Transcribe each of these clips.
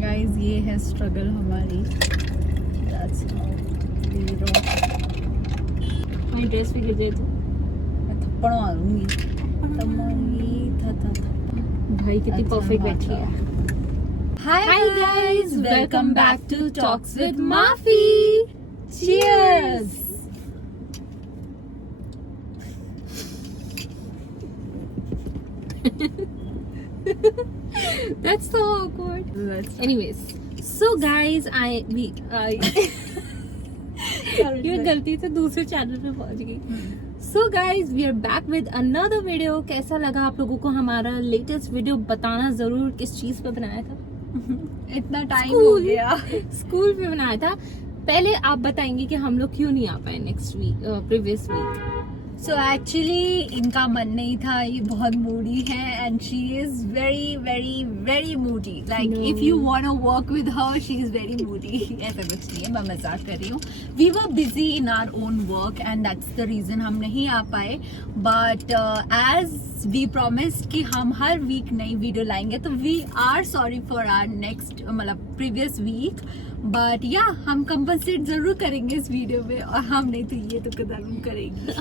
Guys ये है struggle हमारी। That's how we rock. मेरी ड्रेस भी गिर जाए तो मैं थप्पड़ मारूंगी। भाई कितनी अच्छा, परफेक्ट हाँ, बैठी है। Hi guys, welcome back to Talks with Mafi. Cheers. That's so awkward. Anyways, so guys, ये गलती से दूसरे चैनल पे पहुंच गई। So guys, we are back with another video. कैसा लगा आप लोगों को हमारा लेटेस्ट वीडियो? बताना जरूर किस चीज पे बनाया था। इतना टाइम हो गया। स्कूल पे बनाया था। पहले आप बताएंगे कि हम लोग क्यों नहीं आ पाए next week, previous week. So actually इनका मन नहीं था, ये बहुत मूडी है and she is very moody. Like No. if you want to work with her, she is very moody. ऐसा कुछ नहीं है, मैं मजाक कर रही हूँ। We were busy in our own work and that's the reason हम नहीं आ पाए। But as we promised कि हम हर वीक नई वीडियो लाएंगे, तो we are sorry for our next मतलब previous week. बट या हम कंपनसेट जरूर करेंगे इस वीडियो में, और हम नहीं तो ये तो कदम करेंगे।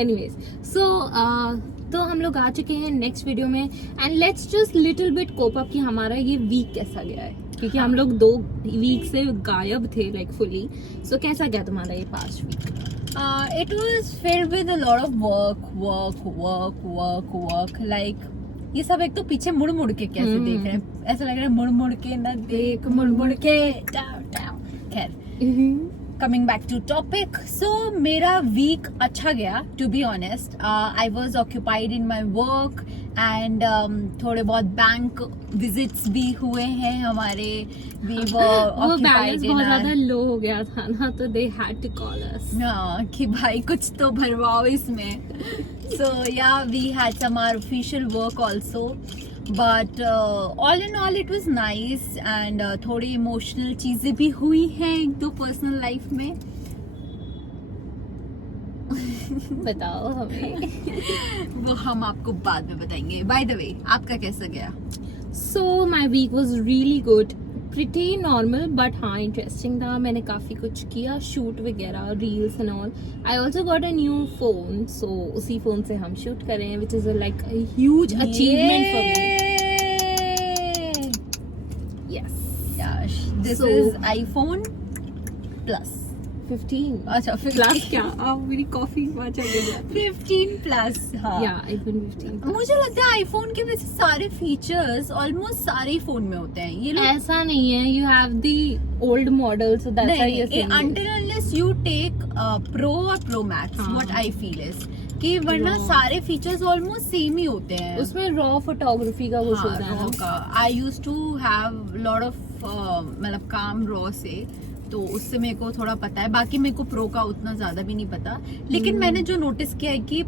एनीवेज सो तो हम लोग आ चुके हैं नेक्स्ट वीडियो में and let's just little bit cope up कि हमारा ये वीक कैसा गया है, क्योंकि हम लोग 2 वीक से गायब थे लाइक फुली। सो कैसा गया तुम्हारा ये past week? It was filled with a lot of work. Like ये सब एक तो पीछे मुड़ मुड़ के कैसे देख रहे हैं, ऐसा लग रहा है मुड़ मुड़ के ना देख, मुड़ मुड़ के down. खैर, coming back to topic. So मेरा वीक अच्छा गया, to be honest. I was occupied in my work and थोड़े बहुत बैंक विजिट्स भी हुए हैं हमारे। वी वर वो बैलेंस बहुत ज्यादा लो हो गया था ना, तो they had to call us कि भाई कुछ तो भरवाओ इसमें। So yeah, we had some official work also, but all in all it was nice and थोड़ी emotional चीजें भी हुई हैं एक दो personal life में। बताओ हमें। वो हम आपको बाद में बताएंगे। By the way, आपका कैसा गया? So my week was really good. Pretty normal, but हाँ इंटरेस्टिंग था। मैंने काफी कुछ किया, शूट वगैरह, reels and all. I also got a new phone, so उसी फोन से हम शूट कर रहे हैं, which is like a huge achievement for me. Yes, This So- is iPhone Plus। 15। अच्छा, प्लस क्या? अब मेरी कॉफी वहाँ चली जाती। 15 Plus। हाँ। या iPhone 15। मुझे लगता है आईफोन के वैसे सारे फीचर्स ऑलमोस्ट सारे ही फोन में होते हैं। ये लोग ऐसा नहीं है, you have the old model, so that's why you are saying until unless you take pro और प्रो मैक्स, हाँ। व्हाट आई फील इज कि वरना Raw। सारे फीचर्स ऑलमोस्ट सेम ही होते हैं। उसमें रॉ फोटोग्राफी का कुछ होता है ना। I used to have lot of मतलब काम रॉ से, तो उससे मेरे को थोड़ा पता है। बाकी मेरे को प्रो का उतना ज्यादा भी नहीं पता, लेकिन मैंने जो नोटिस किया है कि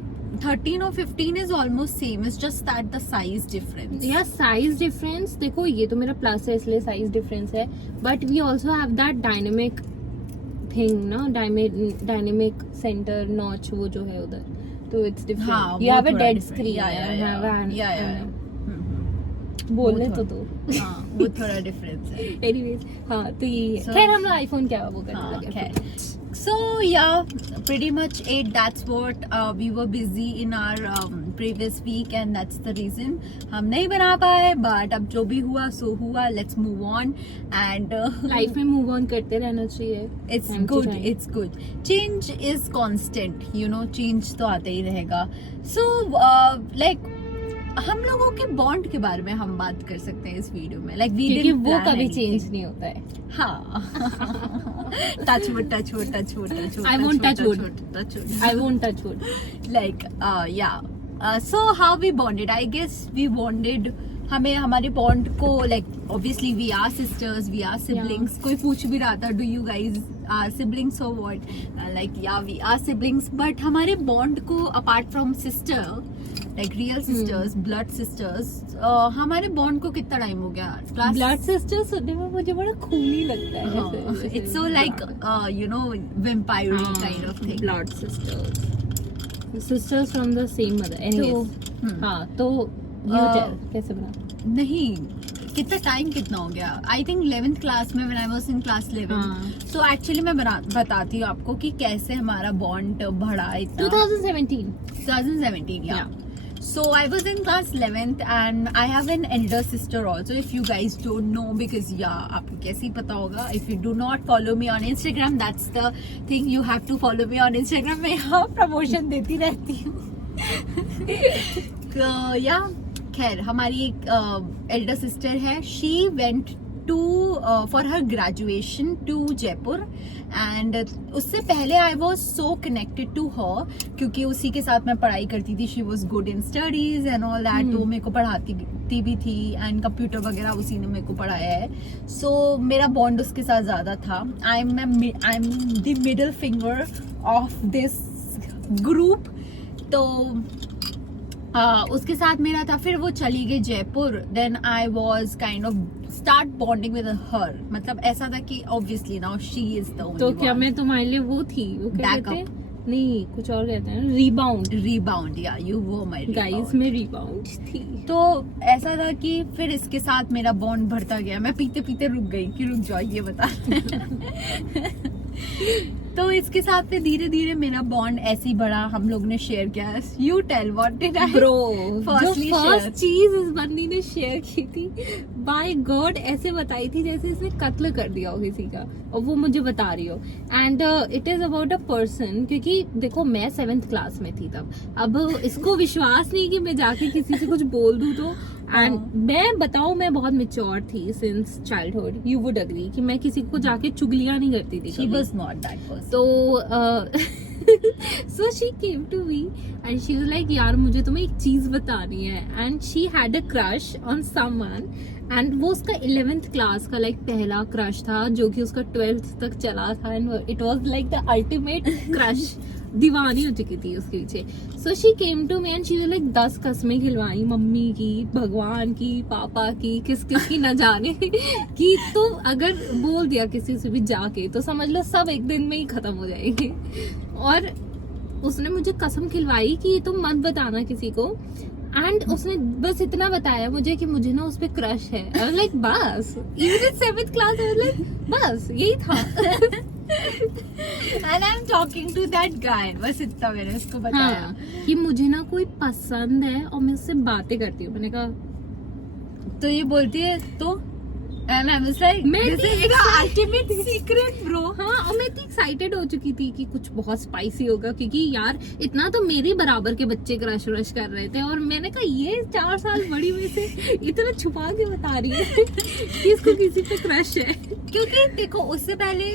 13 और 15 is almost same, is just that the size difference. या साइज डिफरेंस देखो, ये तो मेरा प्लस है इसलिए साइज डिफरेंस है, but we also have that dynamic thing ना, डायनेमिक सेंटर नॉच वो जो है उधर, तो it's different. You have a dead screen. बोलने तो दो। वो थोड़ा डिफरेंस है। एनीवेज हाँ, तो ये है। So- खैर हम लोग आईफोन क्या वो करने हाँ, लगे। खैर। So yeah, pretty much that's what we were busy in our previous week and that's the reason हम नहीं बना पाए, but अब जो भी हुआ सो हुआ, let's move on and life में मूव ऑन करते रहना चाहिए। it's Time to good, time. it's good. Change is constant, you know, change तो आता ही रहेगा। So like हम लोगों के बॉन्ड के बारे में हम बात कर सकते हैं इस वीडियो में, लाइक क्योंकि वो कभी चेंज नहीं होता है। हाँ। Touchwood. I won't touch wood. I won't touch wood. Like so how we bonded, I guess we bonded, हमें हमारे बॉन्ड को like obviously we are sisters, we are siblings। कोई पूछ भी रहा था do you guys are siblings or what, like yeah we are siblings, but हमारे bond को apart from sister like real sisters, blood sisters, हमारे bond को कितना टाइम हो गया? ब्लड सिस्टर सुनने में मुझे बड़ा खूनी लगता है। It's so like you know vampire kind of thing। Blood sisters from the same mother. Anyways हाँ, तो you tell, कैसे बना? नहीं, कितना टाइम कितना हो गया, आई थिंक 11th क्लास में, when I was in class 11. हाँ। सो एक्चुअली मैं बताती हूँ आपको कि कैसे हमारा बॉन्ड बढ़ा इतना. 2017, yeah. So I was in class 11th and I have an elder sister also, if you guys don't know, because yeah, आपको कैसे ही पता होगा. If you do not follow me on Instagram, that's the thing, you have to follow me on Instagram. मैं यहाँ promotion देती रहती हूँ. तो या खैर हमारी एक एल्डर सिस्टर है. She went to for her graduation to Jaipur, and उससे पहले I was so connected to her, क्योंकि उसी के साथ मैं पढ़ाई करती थी. She was good in studies and all that. तो मेरे को पढ़ाती भी थी, एंड कंप्यूटर वगैरह उसी ने मेरे को पढ़ाया है. सो मेरा बॉन्ड उसके साथ ज्यादा था. I am the middle finger of this group. तो उसके साथ मेरा था. फिर वो चली गई Jaipur. Then I was kind of start bonding with her. मतलब ऐसा था कि obviously now she is the only. तो क्या मैं तुम्हारे लिए वो थी, वो क्या कहते हैं? नहीं, कुछ और कहते हैं, रीबाउंड. या यू वो माय गाइस, मैं रीबाउंड थी. तो ऐसा था कि फिर इसके साथ मेरा बॉन्ड बढ़ता गया. मैं पीते पीते रुक गई कि रुक जाओ ये बता. तो इसके साथ फिर धीरे धीरे मेरा बॉन्ड ऐसे ही बढ़ा. हम लोग ने शेयर किया. You tell what did I bro, जो फर्स्ट चीज इस बंदी ने शेयर की थी, बाय गॉड ऐसे बताई थी जैसे इसने कत्ल कर दिया हो किसी का, और वो मुझे बता रही हो. And it is about a person. क्योंकि देखो मैं 7th क्लास में थी तब. अब इसको विश्वास नहीं कि मैं जाके किसी से कुछ बोल दूं तो. एंड मैं बताऊं, मैं बहुत मेच्योर थी since childhood. You would agree कि मैं किसी को जाके चुगलियां नहीं करती थी. She was not that person. तो so she came to me and she was like, यार मुझे तुम्हें एक चीज बतानी है. and she had a crush on someone, and वो उसका 11th क्लास का लाइक पहला क्रश था, जो कि उसका 12th तक चला था. and it was like the ultimate crush. दीवानी हो चुकी थी उसके पीछे. So she came to me and she was like 10 कसमें खिलवाई, मम्मी की, भगवान की, पापा की, किस किस की न जाने कि तो अगर बोल दिया किसी से भी जाके तो समझ लो सब एक दिन में ही खत्म हो जाएंगे. और उसने मुझे कसम खिलवाई कि तुम मत बताना किसी को. एंड उसने बस इतना बताया मुझे कि मुझे ना उस पे क्रश है. आई वाज लाइक बस. Even in 7th class I was like बस यही था. And I'm talking to that guy. बस इतना मैंने उसको बताया. हाँ, कि मुझे ना कोई पसंद है और मैं उससे बातें करती हूँ. मैंने कहा तो ये बोलती है तो, and I was like, this is the ultimate secret, bro. हाँ, और मैं इतनी एक्साइटेड हो चुकी थी कि कुछ बहुत स्पाइसी होगा, क्योंकि यार इतना तो मेरे बराबर के बच्चे क्रश व्रश कर रहे थे. और मैंने कहा ये 4 साल बड़ी में से इतना छुपा के बता रही है कि इसको किसी पे क्रश है. क्योंकि देखो उससे पहले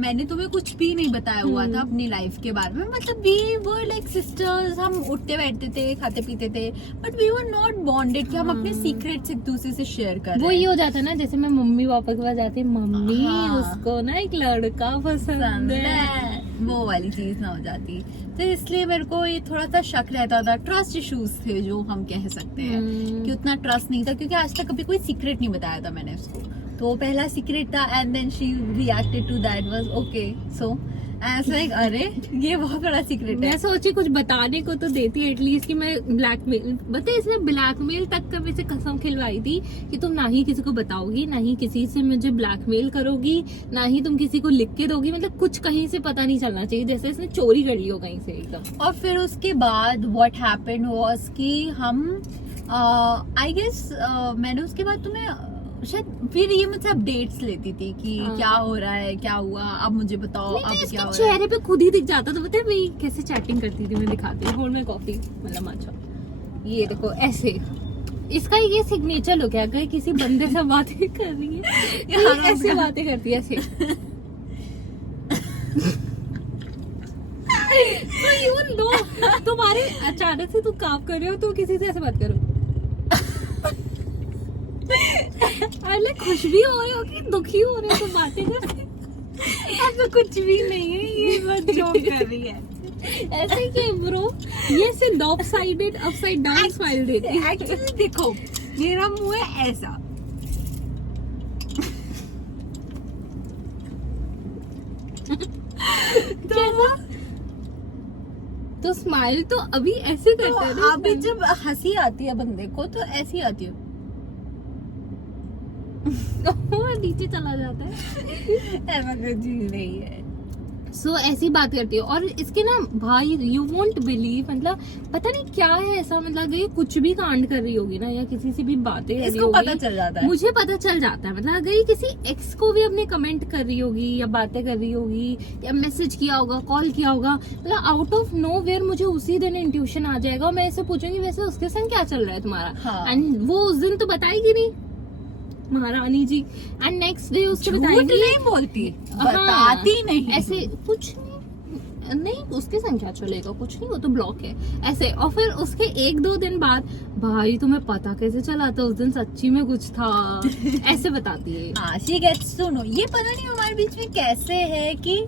मैंने तुम्हें कुछ भी नहीं बताया हुआ था अपनी लाइफ के बारे में. मतलब वी वर लाइक सिस्टर्स. हम उठते बैठते थे, खाते पीते थे, but we were not bonded कि हम अपने सीक्रेट्स एक दूसरे से शेयर कर रहे हैं. वो ये हो जाता ना, जैसे मैं मम्मी पापा के पास जाती, मम्मी हाँ, उसको ना एक लड़का पसंद है, वो वाली चीज ना हो जाती. तो इसलिए मेरे को ये थोड़ा सा शक रहता था. ट्रस्ट इश्यूज थे जो हम कह सकते हैं कि उतना ट्रस्ट नहीं था, क्योंकि आज तक कभी कोई सीक्रेट नहीं बताया था मैंने उसको. तो वो पहला सीक्रेट था. And then she reacted to that was okay. So I was like अरे ये बहुत बड़ा सीक्रेट है. मैं सोची कुछ बताने को तो देती एटलीस्ट कि मैं ब्लैकमेल. बता, इसने ब्लैकमेल तक का वैसे कसम खिलवाई थी कि तुम ना ही किसी को बताओगी, ना ही किसी से मुझे ब्लैकमेल करोगी, ना ही तुम किसी को लिख के दोगी. मतलब कुछ कहीं से पता नहीं चलना चाहिए, जैसे इसने चोरी कर ली हो कहीं से एकदम. और फिर उसके बाद व्हाट हैपेंड वाज कि हम आई गेस मैंने उसके बाद तुम्हें शायद फिर ये मुझसे अपडेट्स लेती थी कि क्या हो रहा है, क्या हुआ, अब मुझे बताओ, अब क्या हो रहा है. चेहरे पे खुद ही दिख जाता. तो बताए मैं कैसे चैटिंग करती थी, मैं दिखाती हूँ. होल्ड में कॉफी, मतलब अच्छा ये देखो ऐसे. इसका ये सिग्नेचर लुक है. अगर किसी बंदे से बातें कर रही है ऐसे बातें करती है ऐसे. तो यू नो तुम्हारे अचानक से तुम काम कर रहे हो तो किसी से ऐसे बात करो. अरे खुश भी हो रहे हो कि दुखी हो रहे हो तो बातें करते. ऐसा कुछ भी नहीं है, ये बस जोक कर रही है. ऐसे कि ब्रो ये से लॉपसाइडेड अपसाइड डाउन स्माइल देती है. एक्चुअली देखो मेरा मुंह है ऐसा. तो स्माइल तो अभी ऐसे करते हैं. अभी जब हंसी आती है बंदे को तो ऐसी आती है. नीचे चला जाता है। ऐसा कुछ ही नहीं है। सो ऐसी बात करती है। और इसके ना भाई यू वोंट बिलीव, मतलब पता नहीं क्या है ऐसा, मतलब ये कुछ भी कांड कर रही होगी ना या किसी से भी बातें कर रही इसको होगी, पता चल जाता है। मुझे पता चल जाता है। मतलब अगर ये किसी एक्स को भी अपने कमेंट कर रही होगी या बातें कर रही होगी या मैसेज किया होगा, कॉल किया होगा, मतलब आउट ऑफ नो वेयर मुझे उसी दिन इंट्यूशन आ जाएगा और मैं ऐसे पूछूंगी वैसे उसके संग क्या चल रहा है तुम्हारा, हाँ। एंड वो उस दिन तो बताएगी नहीं महारानी जी, एंड नेक्स्ट डे उसको झूठ बताएंगी। नहीं बोलती, हाँ, बताती नहीं। ऐसे कुछ नहीं उसके संग क्या चलेगा, कुछ नहीं, वो तो ब्लॉक है ऐसे। और फिर उसके 1-2 दिन बाद, भाई तुम्हें पता कैसे चला था उस दिन सच्ची में कुछ था, ऐसे बताती है। हाँ, शी गेट्स टू नो। ये पता नहीं हमारे बीच में कैसे है कि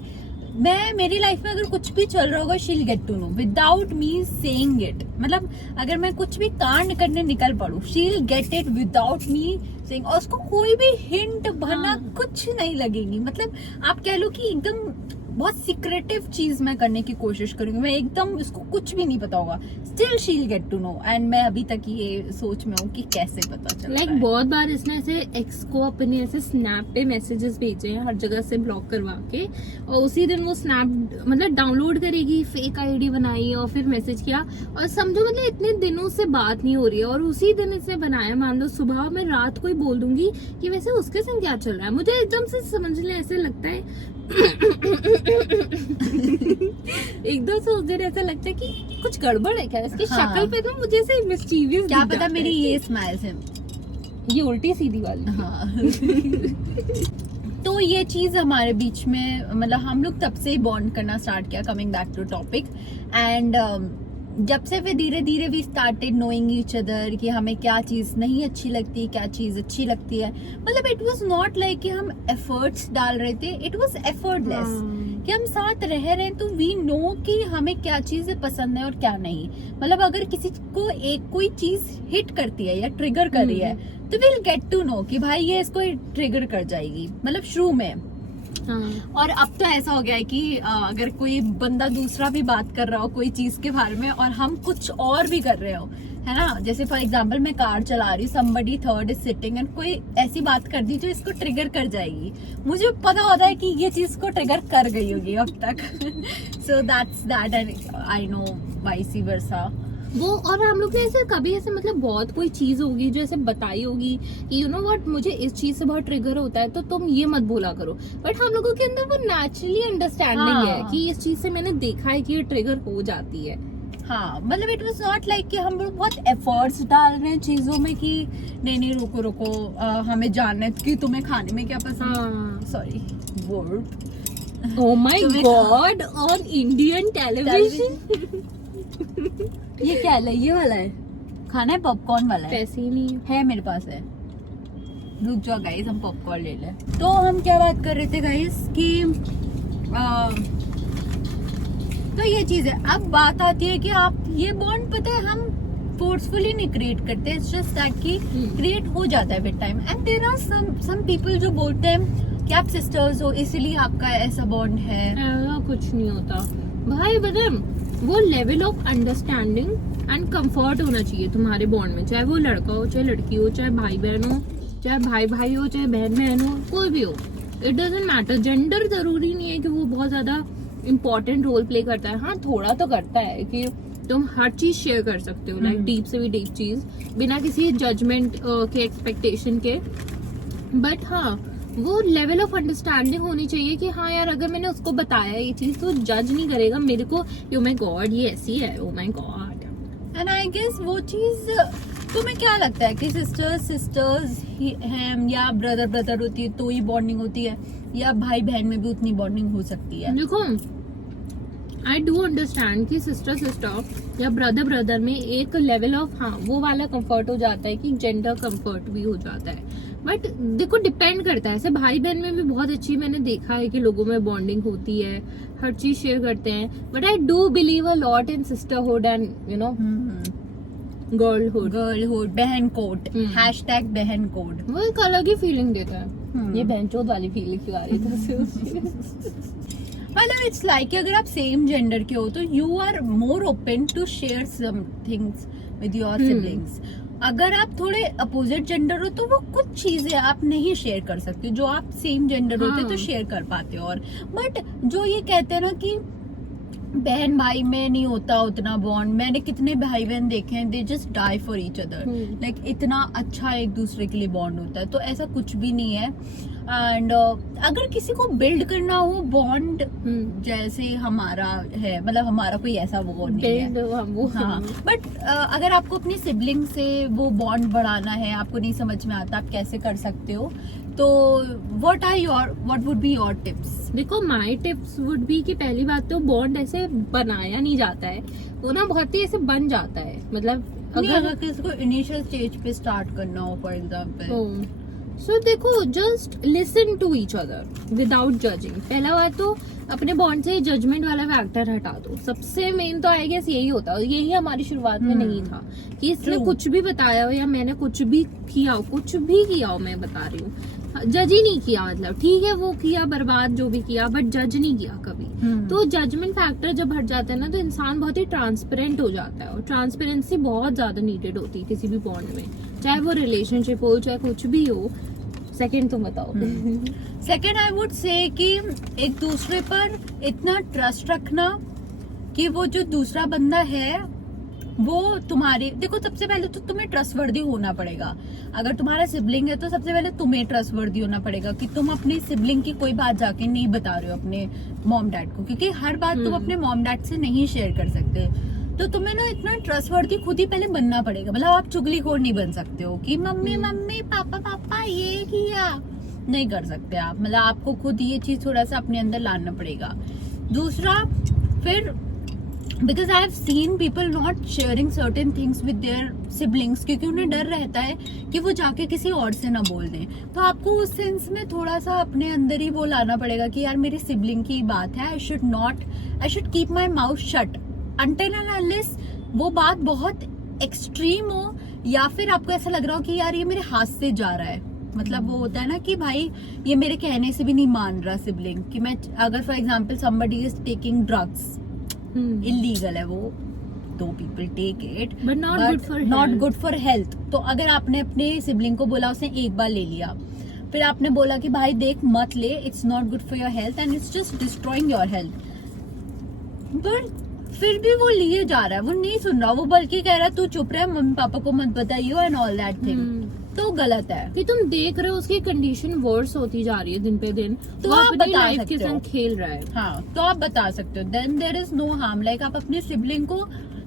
मैं, मेरी लाइफ में अगर कुछ भी चल रहा होगा, she'll get to know without me saying it. मतलब अगर मैं कुछ भी कांड करने निकल पड़ू, she'll get it without me saying, और उसको कोई भी हिंट भरना हाँ। कुछ नहीं लगेगी। मतलब आप कह लो कि एकदम बहुत सीक्रेटिव चीज मैं करने की कोशिश करूंगी, मैं एकदम उसको कुछ भी नहीं पता होगा, स्टिल शील गेट टू नो। एंड मैं अभी तक ये सोच में हूँ कि कैसे पता चल लाइक रहा है। बहुत बार इसने ऐसे एक्स को अपने ऐसे स्नैप पे मैसेजेस भेजे हैं हर जगह से ब्लॉक करवा के, और उसी दिन वो स्नैप मतलब डाउनलोड करेगी, फेक आईडी बनाई और फिर मैसेज किया, और समझो मतलब इतने दिनों से बात नहीं हो रही है और उसी दिन इसने बनाया। मान लो सुबह मैं रात को ही बोल दूंगी कि वैसे उसके संग क्या चल रहा है, मुझे एकदम से समझ ले ऐसे लगता है एकदम से उस दिन ऐसा लगता है कि कुछ गड़बड़ है क्या इसकी हाँ। शक्ल पे, ना मुझे ऐसे मिस्चीवियस क्या पता मेरी ये स्माइल से। ये उल्टी सीधी वाली। हाँ। तो ये चीज हमारे बीच में, मतलब हम लोग तब से ही बॉन्ड करना स्टार्ट किया, coming back to topic. And जब से फिर धीरे धीरे we started knowing each other कि हमें क्या चीज नहीं अच्छी लगती, क्या चीज अच्छी लगती है। मतलब इट वाज नॉट लाइक कि हम एफर्ट्स डाल रहे थे, इट वाज एफर्टलेस कि हम साथ रह रहे हैं तो वी नो कि हमें क्या चीजें पसंद है और क्या नहीं। मतलब अगर किसी को एक कोई चीज हिट करती है या ट्रिगर कर रही है तो विल गेट टू नो कि भाई ये इसको ट्रिगर कर जाएगी, मतलब शुरू में। हाँ। और अब तो ऐसा हो गया है कि अगर कोई बंदा दूसरा भी बात कर रहा हो कोई चीज के बारे में और हम कुछ और भी कर रहे हो, है ना, जैसे फॉर एग्जांपल मैं कार चला रही हूँ, somebody third is sitting and कोई ऐसी बात कर दी जो इसको ट्रिगर कर जाएगी, मुझे पता होता है कि ये चीज को ट्रिगर कर गई होगी अब तक। So that's that, I know vice versa. वो और हम लोग ने ऐसे कभी ऐसे मतलब बहुत कोई चीज होगी जो ऐसे बताई होगी कि यू नो व्हाट मुझे इस चीज से बहुत ट्रिगर होता है तो तुम ये मत बोला करो, बट हम लोगों के अंदर वो नेचुरली अंडरस्टैंडिंग हाँ। है कि इस चीज से मैंने देखा है कि ये ट्रिगर हो जाती है। हाँ, मतलब इट वाज नॉट लाइक कि हम लोग बहुत एफर्ट्स डाल रहे हैं चीजों में कि नहीं नहीं रुको रुको, हमें जानना है कि तुम्हें खाने में क्या पसंद है। हाँ। Sorry word. ओह माय तुम्हें गॉड, ऑन इंडियन टेलीविजन। ये क्या है, ये वाला है खाना है, पॉपकॉर्न वाला है। पैसे ही नहीं है मेरे पास है, रुक जाओ गाइस हम पॉपकॉर्न ले लें। तो हम क्या बात कर रहे थे गाइस कि तो ये चीज है। अब बात आती है कि आप ये बॉन्ड पता है हम फोर्सफुली नहीं क्रिएट करते, इट्स जस्ट दैट कि क्रिएट हो जाता है with time. And there are some people जो बोलते हैं कि आप सिस्टर्स हो इसलिए आपका ऐसा बॉन्ड है। ऐसा कुछ नहीं होता भाई, बदम वो level of understanding and comfort होना चाहिए तुम्हारे बॉन्ड में, चाहे वो लड़का हो चाहे लड़की हो, चाहे भाई बहन हो, चाहे भाई भाई हो, चाहे बहन बहन हो, कोई भी हो, इट डजंट मैटर। जेंडर जरूरी नहीं है कि वो बहुत ज्यादा इम्पोर्टेंट रोल प्ले करता है। हाँ थोड़ा तो करता है कि तुम हर चीज शेयर कर सकते हो, लाइक डीप से भी डीप चीज बिना किसी जजमेंट के एक्सपेक्टेशन के, बट हाँ वो लेवल ऑफ अंडरस्टैंडिंग होनी चाहिए कि हाँ यार अगर मैंने उसको बताया ये चीज तो जज नहीं करेगा मेरे को, ओ माय गॉड ये ऐसी है, oh my god. And I guess वो चीज तुम्हें क्या लगता है कि सिस्टर्स हैं या ब्रदर ब्रदर होती है तो ही बॉन्डिंग होती है, या भाई बहन में भी उतनी बॉन्डिंग हो सकती है? देखो आई डू अंडरस्टैंड कि सिस्टर सिस्टर या ब्रदर ब्रदर में एक लेवल ऑफ हाँ वो वाला कंफर्ट हो जाता है कि जेंडर कंफर्ट भी हो जाता है, बट देखो डिपेंड करता है। ऐसे भाई बहन में भी बहुत अच्छी मैंने देखा है कि लोगों में बॉन्डिंग होती है, हर चीज शेयर करते हैं, but I do believe a lot in sisterhood and you know girlhood, बहन कोड, हैशटैग बहन कोड, वो एक अलग ही फीलिंग देता है। ये बहनचोद वाली फीलिंग क्यों आ रही थी? मतलब इट्स लाइक अगर आप सेम जेंडर के हो तो you are more open to share some things with your siblings. अगर आप थोड़े अपोजिट जेंडर हो तो वो कुछ चीजें आप नहीं शेयर कर सकते जो आप सेम जेंडर होते हाँ। तो शेयर कर पाते हो। और बट जो ये कहते हैं ना कि बहन भाई में नहीं होता उतना बॉन्ड, मैंने कितने भाई बहन देखे हैं, they just die for each other, like इतना अच्छा एक दूसरे के लिए बॉन्ड होता है। तो ऐसा कुछ भी नहीं है। एंड अगर किसी को बिल्ड करना हो बॉन्ड जैसे हमारा है, मतलब हमारा कोई ऐसा वो नहीं है, हाँ, बट अगर आपको अपनी सिबलिंग से वो बॉन्ड बढ़ाना है, आपको नहीं समझ में आता आप कैसे कर सकते हो, तो what would be your tips? देखो माय टिप्स वुड बी कि पहली बात तो बॉन्ड ऐसे बनाया नहीं जाता है, वो ना बहुत ही ऐसे बन जाता है। मतलब अगर किसी को इनिशियल स्टेज पे स्टार्ट करना हो फॉर एग्जांपल, सो देखो just listen to each other without judging. पहला बात तो अपने बॉन्ड से जजमेंट वाला फैक्टर हटा दो। सबसे मेन तो आई गेस यही होता है, यही हमारी शुरुआत में नहीं था कि इसने कुछ भी बताया हो या मैंने कुछ भी किया हो, मैं बता रही हूँ, जज ही नहीं किया। मतलब ठीक है वो किया बर्बाद जो भी किया, बट जज नहीं किया कभी। तो जजमेंट फैक्टर जब हट जाता है ना तो इंसान बहुत ही ट्रांसपेरेंट हो जाता है, और ट्रांसपेरेंसी बहुत ज्यादा नीडेड होती है किसी भी बॉन्ड में, चाहे वो रिलेशनशिप हो चाहे कुछ भी हो। सेकंड तुम बताओ। सेकंड आई वुड से कि एक दूसरे पर इतना ट्रस्ट रखना कि वो जो दूसरा बंदा है वो तुम्हारे, देखो सबसे पहले तो तुम्हें ट्रस्टवर्दी होना पड़ेगा। अगर तुम्हारा सिबलिंग है तो सबसे पहले तुम्हें ट्रस्टवर्दी होना पड़ेगा कि तुम अपने सिबलिंग की कोई बात जाके नहीं बता रहे हो अपने मॉम डैड को, क्योंकि हर बात तुम अपने मॉम डैड से नहीं शेयर कर सकते। तो तुम्हें ना इतना ट्रस्टवर्दी खुद ही पहले बनना पड़ेगा। मतलब आप चुगलीखोर नहीं बन सकते हो कि मम्मी मम्मी पापा पापा ये किया, नहीं कर सकते आप। मतलब आपको खुद ये चीज थोड़ा सा अपने अंदर लाना पड़ेगा। दूसरा, फिर because I have seen people not sharing certain things with their siblings, क्योंकि उन्हें डर रहता है कि वो जाके किसी और से ना बोल दें। तो आपको उस सेंस में थोड़ा सा अपने अंदर ही वो लाना पड़ेगा कि यार मेरी सिबलिंग की बात है, I should keep my mouth shut until and unless वो बात बहुत एक्सट्रीम हो, या फिर आपको ऐसा लग रहा हो कि यार ये मेरे हाथ से जा रहा है। मतलब वो होता है ना कि भाई ये मेरे कहने से भी नहीं मान रहा सिबलिंग, कि मैं अगर for example somebody is taking drugs, illegal है वो, though people take it but not good for health. तो अगर आपने अपने सिबलिंग को बोला, उसने एक बार ले लिया, फिर आपने बोला कि भाई देख मत ले, it's not good for your health and it's just destroying your health, but फिर भी वो लिए जा रहा है, वो नहीं सुन रहा, वो बल्कि कह रहा है तू चुप रहे, मम्मी पापा को मत बताइयो एंड ऑल दैट थिंग, तो गलत है। कि तुम देख रहे हो उसकी कंडीशन वर्स होती जा रही है दिन पे दिन, तो वो आप अपनी बता लाइफ सकते के हो। संग खेल रहा है। हाँ, तो आप बता सकते हो, then there is no harm. Like आप अपने सिबलिंग को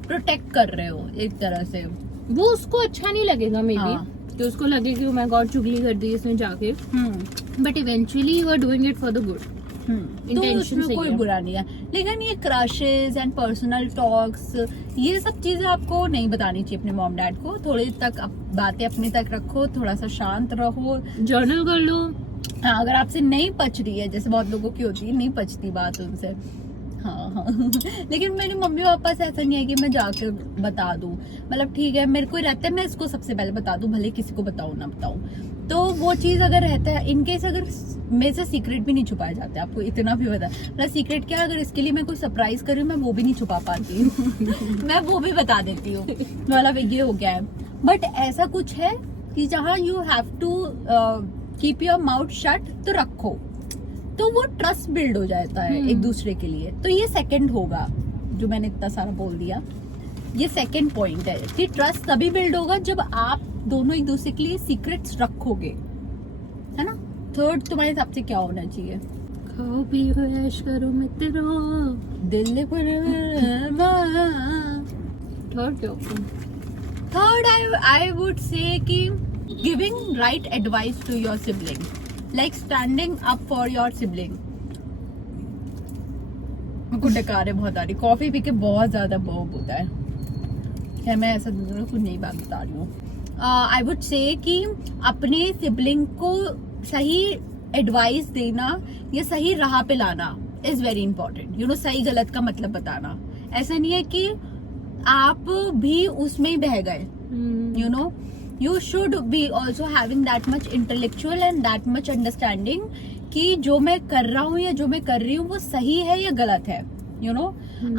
प्रोटेक्ट कर रहे हो एक तरह से। वो उसको अच्छा नहीं लगेगा मे बी, हाँ। कि उसको लगे कि माय गॉड चुगली कर दी इसने जाके, but eventually you are doing it for the good. तो Intention उसमें सही कोई है। बुरा नहीं है। लेकिन ये क्रशेज एंड पर्सनल टॉक्स, ये सब चीजें आपको नहीं बतानी चाहिए अपने मॉम डैड को। थोड़ी तक बातें अपने तक रखो, थोड़ा सा शांत रहो, जर्नल कर लो। हाँ, अगर आपसे नहीं पच रही है, जैसे बहुत लोगों की होती है नहीं पचती बात उनसे, हाँ लेकिन मेरे मम्मी पापा से ऐसा नहीं है कि मैं जाकर बता दूं। मतलब ठीक है, मेरे को रहता है मैं इसको सबसे पहले बता दूं, भले किसी को बताऊं ना बताऊं। तो वो चीज अगर रहता है, इनकेस अगर मेरे से सीक्रेट भी नहीं छुपाए जाते, आपको इतना भी पता, मतलब सीक्रेट क्या, अगर इसके लिए मैं कोई सरप्राइज कर रही हूँ मैं वो भी नहीं छुपा पाती हूँ मैं वो भी बता देती हूँ। मतलब ये हो गया है। बट ऐसा कुछ है कि जहाँ you have to keep your mouth shut, तो रखो, तो वो ट्रस्ट बिल्ड हो जाता है एक दूसरे के लिए। तो ये सेकंड होगा जो मैंने इतना सारा बोल दिया, ये सेकंड पॉइंट है कि ट्रस्ट तभी बिल्ड होगा जब आप दोनों एक दूसरे के लिए सीक्रेट्स रखोगे, है ना। थर्ड तुम्हारे हिसाब से क्या होना चाहिए? खाओ पियो ऐश करो मित्रों, दिल पर थर्ड क्या option? Third I would say कि giving right advice to your sibling, like standing up for your sibling. मुझको डकारे बहुत आ रही, कॉफी पी के बहुत ज्यादा बर्प होता है। क्या मैं ऐसा कुछ नई बात बता रही हूँ। आई वुड से कि अपने सिबलिंग को सही एडवाइस देना या सही राह पे लाना is very important. You know, सही गलत का मतलब बताना। ऐसा नहीं है कि आप भी उसमें ही बह गए। You know, you should be also having that much intellectual and that much understanding कि जो मैं कर रहा हूँ या जो मैं कर रही हूँ वो सही है या गलत है। यू नो,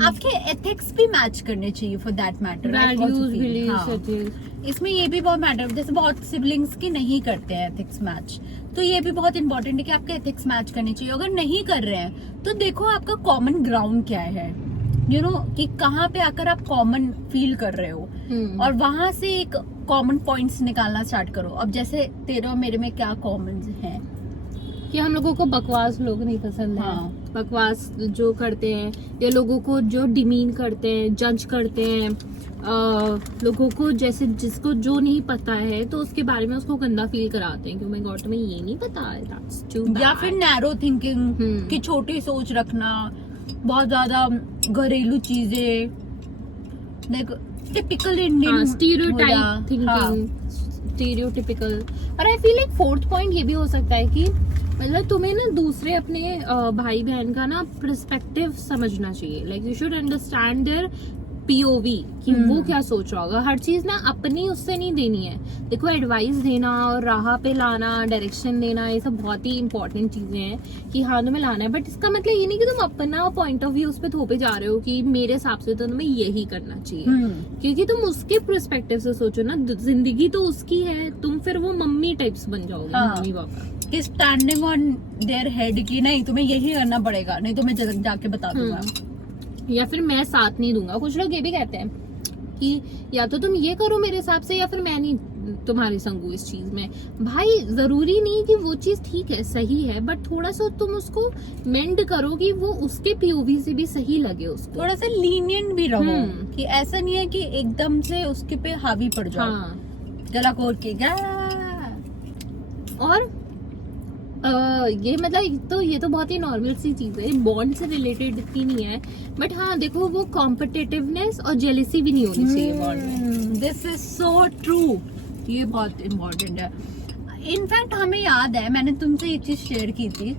आपके एथिक्स भी मैच करने चाहिए for that matter. Values, believes, इसमें ये भी बहुत मैटर, जैसे बहुत सिबलिंग्स की नहीं करते हैं एथिक्स मैच, तो ये भी बहुत इंपॉर्टेंट है कि आपके एथिक्स मैच करनी चाहिए। अगर नहीं कर रहे हैं तो देखो आपका कॉमन ग्राउंड क्या है, यू नो, कि कहाँ पे आकर आप कॉमन फील कर रहे हो, और वहां से एक कॉमन पॉइंट्स निकालना स्टार्ट करो। अब जैसे तेरे और मेरे में क्या कॉमन है कि हम लोगों को बकवास लोग नहीं पसंद है। हाँ। बकवास जो करते हैं, या लोगों को जो डिमीन करते हैं, जज करते हैं, लोगों को जैसे जिसको जो नहीं पता है तो उसके बारे में उसको गंदा फील कराते हैं कि माय गॉड तुम्हें ये नहीं पता है, that's too bad। या फिर नैरो थिंकिंग की छोटी सोच रखना, बहुत ज्यादा घरेलू चीजें, typical Indian stereotype thinking, stereotypical. और I feel like fourth point ये भी हो सकता है कि मतलब तुम्हें ना दूसरे अपने भाई बहन का ना पर्सपेक्टिव समझना चाहिए। Like you should understand their POV कि वो क्या सोच रहा होगा। हर चीज ना अपनी उससे नहीं देनी है। देखो एडवाइस देना और राह पे लाना, डायरेक्शन देना, ये सब बहुत ही इंपॉर्टेंट चीजें हैं कि हाँ तुम्हें लाना है, बट इसका मतलब ये नहीं कि तुम अपना पॉइंट ऑफ व्यू उस पर थोपे जा रहे हो कि मेरे हिसाब से तो तुम्हें यही करना चाहिए, क्योंकि तुम उसके पर्सपेक्टिव से सोचो ना, जिंदगी तो उसकी है, तुम फिर वो मम्मी टाइप्स बन जाओगे। मम्मी पापा कि स्टैंडिंग ऑन देयर हेड की नहीं तुम्हें यही करना पड़ेगा, नहीं तो मैं जाके बता दूंगा, या फिर मैं साथ नहीं दूंगा। कुछ लोग ये भी कहते हैं कि या तो तुम ये करो मेरे हिसाब से या फिर मैं नहीं तुम्हारी संग हूँ इस चीज में। भाई जरूरी नहीं कि वो चीज ठीक है, सही है, बट थोड़ा सा तुम उसको मेंड करो कि वो उसके POV से भी सही लगे उसको। थोड़ा सा लीनियंट भी रहो कि ऐसा नहीं है कि एकदम से उसके पे हावी पड़ जाओ। गला खोल के और ये मतलब तो ये तो बहुत ही नॉर्मल सी चीज है, बॉन्ड से रिलेटेड इतनी नहीं है, बट हाँ देखो वो कॉम्पिटिटिवनेस और जेलिसी भी नहीं होनी चाहिए बॉन्ड में। दिस इज सो ट्रू, ये बहुत इम्पोर्टेंट है। इनफैक्ट हमें याद है, मैंने तुमसे ये चीज शेयर की थी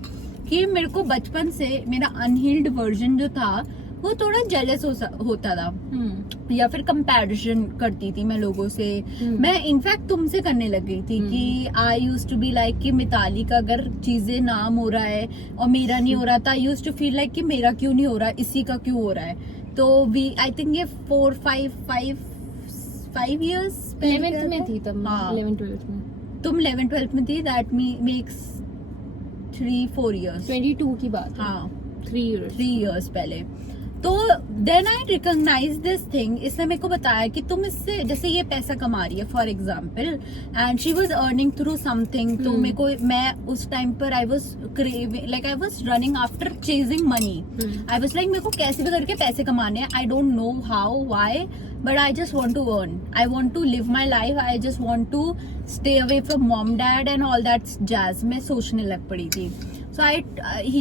कि मेरे को बचपन से मेरा अनहील्ड वर्जन जो था वो थोड़ा जेलस होता था, या फिर कंपैरिजन करती थी मैं लोगों से। मैं इनफैक्ट तुमसे करने लग गई थी कि I used to be like कि मिताली का अगर चीजें नाम हो रहा है और मेरा नहीं हो रहा था, I used to feel like कि मेरा क्यों नहीं हो रहा, इसी का क्यों हो रहा है। तो वी आई थिंक ये 5 years 11th में थी तब। हाँ। 11th-12th में तुम 11th-12th में थी, दैट मेक्स 3-4 years। 22 की बात है। हाँ 3 years पहले। तो then I recognise this thing, इसने मेरे को बताया कि तुम इससे, जैसे ये पैसा कमा रही है for example, and she was earning through something, तो मेरे को, मैं उस टाइम पर I was craving, like I was running after chasing money. I was like मेरे को कैसे भी करके पैसे कमाने हैं, I don't know how why, but I just want to earn, I want to live my life, I just want to stay away from mom dad and all that jazz. मैं सोचने लग पड़ी थी। So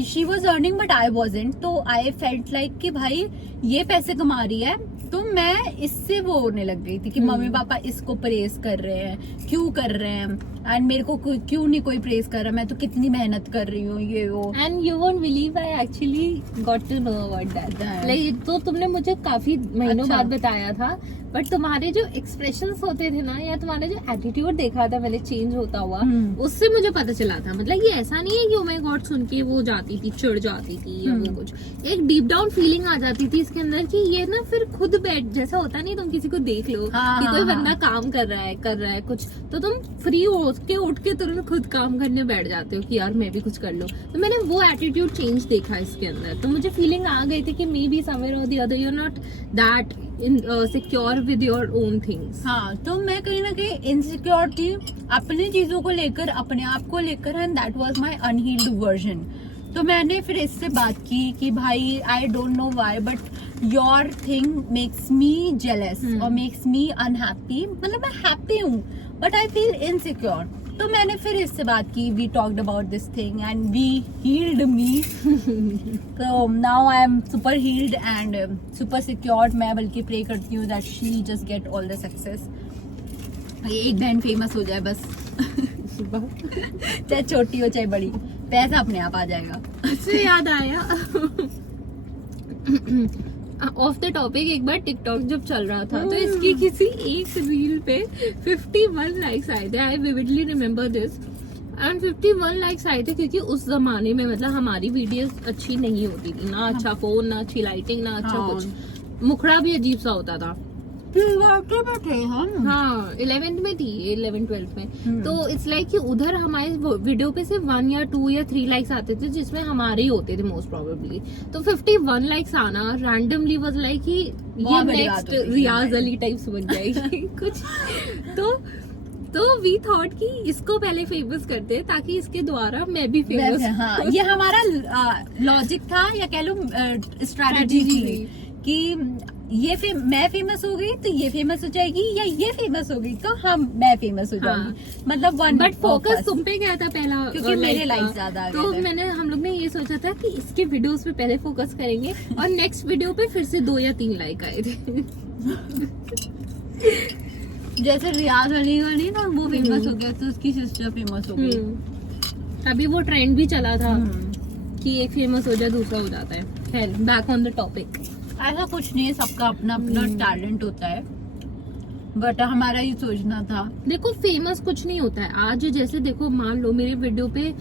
she was earning but I wasn't, तो I felt like कि भाई ये पैसे कमा रही है, तो मैं इससे वो होने लग गई थी कि मम्मी पापा इसको प्रेस कर रहे हैं, क्यों कर रहे हैं, एंड मेरे को क्यों नहीं कोई प्रेस कर रहा, मैं तो कितनी मेहनत कर रही हूँ ये वो। And you won't believe I actually got to know about that. Like तो तुमने मुझे काफी महीनों बाद बताया था, बट तुम्हारे जो एक्सप्रेशंस होते थे ना, या तुम्हारा जो एटीट्यूड देखा था मैंने चेंज होता हुआ, उससे मुझे पता चला था। मतलब ये ऐसा नहीं है कि ओ माय गॉड सुन के वो जाती थी, चिढ़ जाती थी या वो कुछ, एक डीप डाउन फीलिंग आ जाती थी इसके अंदर कि ये ना फिर खुद बैठ, जैसा होता नहीं तुम किसी को देख लो कि कोई बंदा काम कर रहा है कुछ, तो तुम फ्री उठ के तुरंत खुद काम करने बैठ जाते हो कि यार मैं भी कुछ कर लूं। तो मैंने वो एटीट्यूड चेंज देखा इसके अंदर, तो मुझे फीलिंग आ गई थी कि मे बी समवेयर और the other you are not that secure with your own things. हाँ, तो मैं कहीं ना कहीं इनसिक्योर थी अपनी चीजों को लेकर, अपने आप को लेकर, and that was my unhealed version. तो मैंने फिर इससे बात की कि भाई आई don't know why but your thing makes me jealous और मेक्स मी अनहैप्पी। मतलब मैं हैप्पी हूँ बट आई फील इनसिक्योर। तो मैंने फिर इससे बात की, we talked about this thing and we healed me. तो now I am super healed and super secured. मैं बल्कि प्रे करती हूँ that she just get all the success, एक बहन फेमस हो जाए बस। चाहे छोटी हो चाहे बड़ी, पैसा अपने आप आ जाएगा। इससे याद आया ऑफ द टॉपिक, एक बार टिकटॉक जब चल रहा था तो इसकी किसी एक रील पे 51 लाइक्स आए थे। I vividly remember this, and 51 likes आए थे क्योंकि उस जमाने में मतलब हमारी वीडियोस अच्छी नहीं होती थी ना, अच्छा फोन ना अच्छी लाइटिंग ना अच्छा कुछ, मुखड़ा भी अजीब सा होता था। प्री-वर्टी में थे हम। हाँ 11th में थी, 11th-12th में। हम्म। तो इट्स लाइक कि उधर हमारे वीडियो पे सिर्फ 1 या 2 या 3 लाइक्स आते थे, जिसमें हमारे ही होते थे मोस्ट प्रोबेबली। तो 51 लाइक्स आना रैंडमली वाज लाइक कि ये बहुत बड़ी बात नेक्स्ट होती थी रियाज हमारी। अली टाइप्स बन जाएगी कुछ। तो वी थॉट कि इसको पहले फेमस करते हैं ताकि इसके द्वारा मैं भी फेमस। वैसे हाँ, ये हमारा लॉजिक था या कह लो स्ट्रैटेजी थी कि मैं फेमस हो गई तो ये फेमस हो जाएगी, या ये फेमस हो गई तो मैं फेमस हो जाऊंगी। मतलब वन बट फोकस तुम पे क्या था पहला, क्योंकि मेरे like, लाइक ज्यादा आ गए तो थे। हम लोग ने ये सोचा था कि इसके वीडियोस पे पहले फोकस करेंगे और नेक्स्ट वीडियो पे फिर से 2 या 3 लाइक आए थे। जैसे रियाज अली का नहीं था, वो फेमस हो गया तो उसकी सिस्टर फेमस हो गई। अभी वो ट्रेंड भी चला था हम्म। कि एक फेमस हो जाए दूसरा हो जाता है। खैर बैक ऑन द टॉपिक। ऐसा कुछ नहीं है, सबका अपना अपना टैलेंट होता है, बट हमारा ये सोचना था। देखो फेमस कुछ नहीं होता है। आज जैसे देखो मान लो मेरे वीडियो पे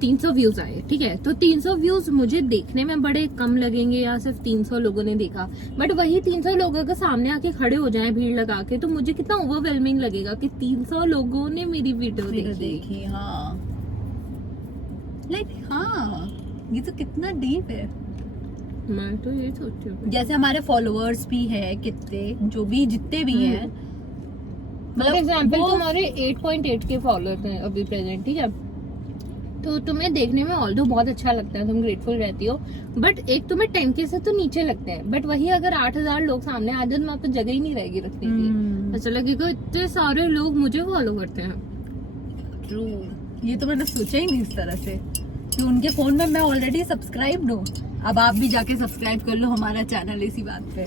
300 व्यूज आए, ठीक है, तो 300 व्यूज मुझे देखने में बड़े कम लगेंगे या सिर्फ 300 लोगों ने देखा, बट वही 300 लोग अगर सामने आके खड़े हो जाएं भीड़ लगा के, तो मुझे कितना ओवरवेलमिंग लगेगा कि 300 लोगों ने मेरी वीडियो देखी। हाँ, लाइक हाँ, ये तो कितना डीप है। मैं तो ये सोचती हूँ जैसे हमारे फॉलोअर्स भी है कितने, जो भी जितने भी हैं, फॉर एग्जाम्पल वो- तुम्हारे 8.8 के फॉलोअर्स हैं अभी प्रेजेंट, ठीक है, तो तुम्हें देखने में ऑल्दो बहुत अच्छा लगता है, तुम ग्रेटफुल रहती हो, बट एक तुम्हें 10K से तो नीचे लगते हैं, बट वही अगर 8000 लोग सामने आ जाए तो वहाँ पे जगह ही नहीं रहेगी रखने की। अच्छा लगेगा इतने सारे लोग मुझे फॉलो करते हैं। ट्रू, ये तो मैंने सोचा ही नहीं इस तरह से कि उनके फोन में मैं ऑलरेडी सब्सक्राइब्ड हूँ। अब आप भी जाके सब्सक्राइब कर लो हमारा चैनल इसी बात पे।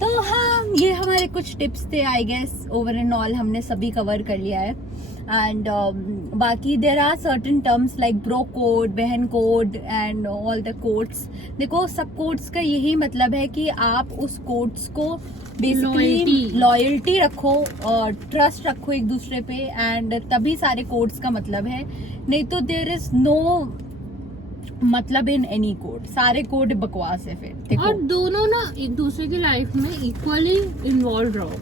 तो हाँ, ये हमारे कुछ टिप्स थे, I guess over and all हमने सभी कवर कर लिया है। एंड बाकी there are certain terms like bro code, बहन code and all the codes. देखो सब कोड्स का यही मतलब है कि आप उस कोड्स को बेसिकली लॉयल्टी रखो और ट्रस्ट रखो एक दूसरे पे, एंड तभी सारे कोड्स का मतलब है। नहीं तो देर इज नो मतलब इन एनी कोड, सारे कोड बकवास है फिर। देखो और दोनों ना एक दूसरे की लाइफ में इक्वली इन्वॉल्व रहो,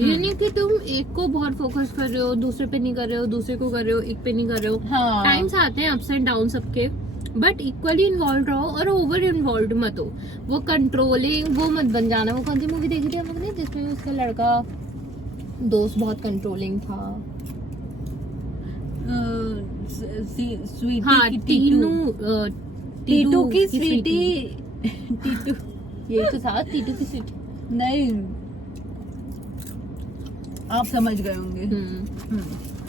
ये नहीं कि तुम एक को बहुत फोकस कर रहे हो, दूसरे पे नहीं कर रहे हो, दूसरे को कर रहे हो, एक पे नहीं कर रहे हो। हाँ, टाइम्स आते हैं अप्स एंड डाउन सबके, बट इक्वली इन्वॉल्व रहो और ओवर इन्वॉल्व मत हो। वो कंट्रोलिंग वो मत बन जाना। वो कौन सी मूवी देखी थी हम लोग ने जिसमें उसका लड़का दोस्त बहुत कंट्रोलिंग था? स्वीटी हाँ की टीटू की स्वीटी टीटू ये तो था टीटू की स्वीटी। नहीं, आप समझ गए होंगे।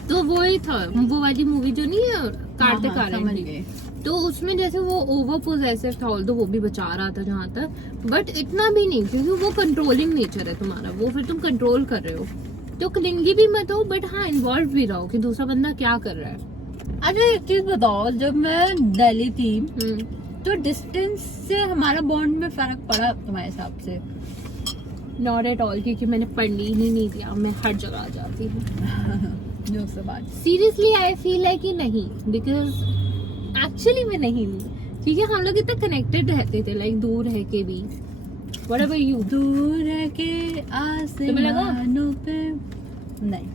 तो वो ही था, वो वाली मूवी जो नहीं है कार्तिक समझ आर्यन, गए। तो उसमें जैसे वो ओवर पोजेसिव था, ऑल्दो वो भी बचा रहा था जहाँ तक, बट इतना भी नहीं, क्योंकि वो कंट्रोलिंग नेचर है तुम्हारा, वो फिर तुम कंट्रोल कर रहे हो, तो क्लिंगी भी मत हो, बट हाँ इन्वॉल्व भी रहो कि दूसरा बंदा क्या कर रहा है। अच्छा एक चीज बताओ, जब मैं दिल्ली थी तो डिस्टेंस से हमारा बॉन्ड में फर्क पड़ा तुम्हारे हिसाब से? नॉट एट ऑल, क्योंकि मैंने पढ़ने ही नहीं दिया, मैं हर जगह आ जाती हूँ। जो सब बात सीरियसली आई फील है कि नहीं, बिकॉज एक्चुअली मैं नहीं हूँ, क्योंकि हम लोग इतना कनेक्टेड रहते थे, लाइक दूर रह के भी। What about you? दूर है के आसमानों पे नहीं,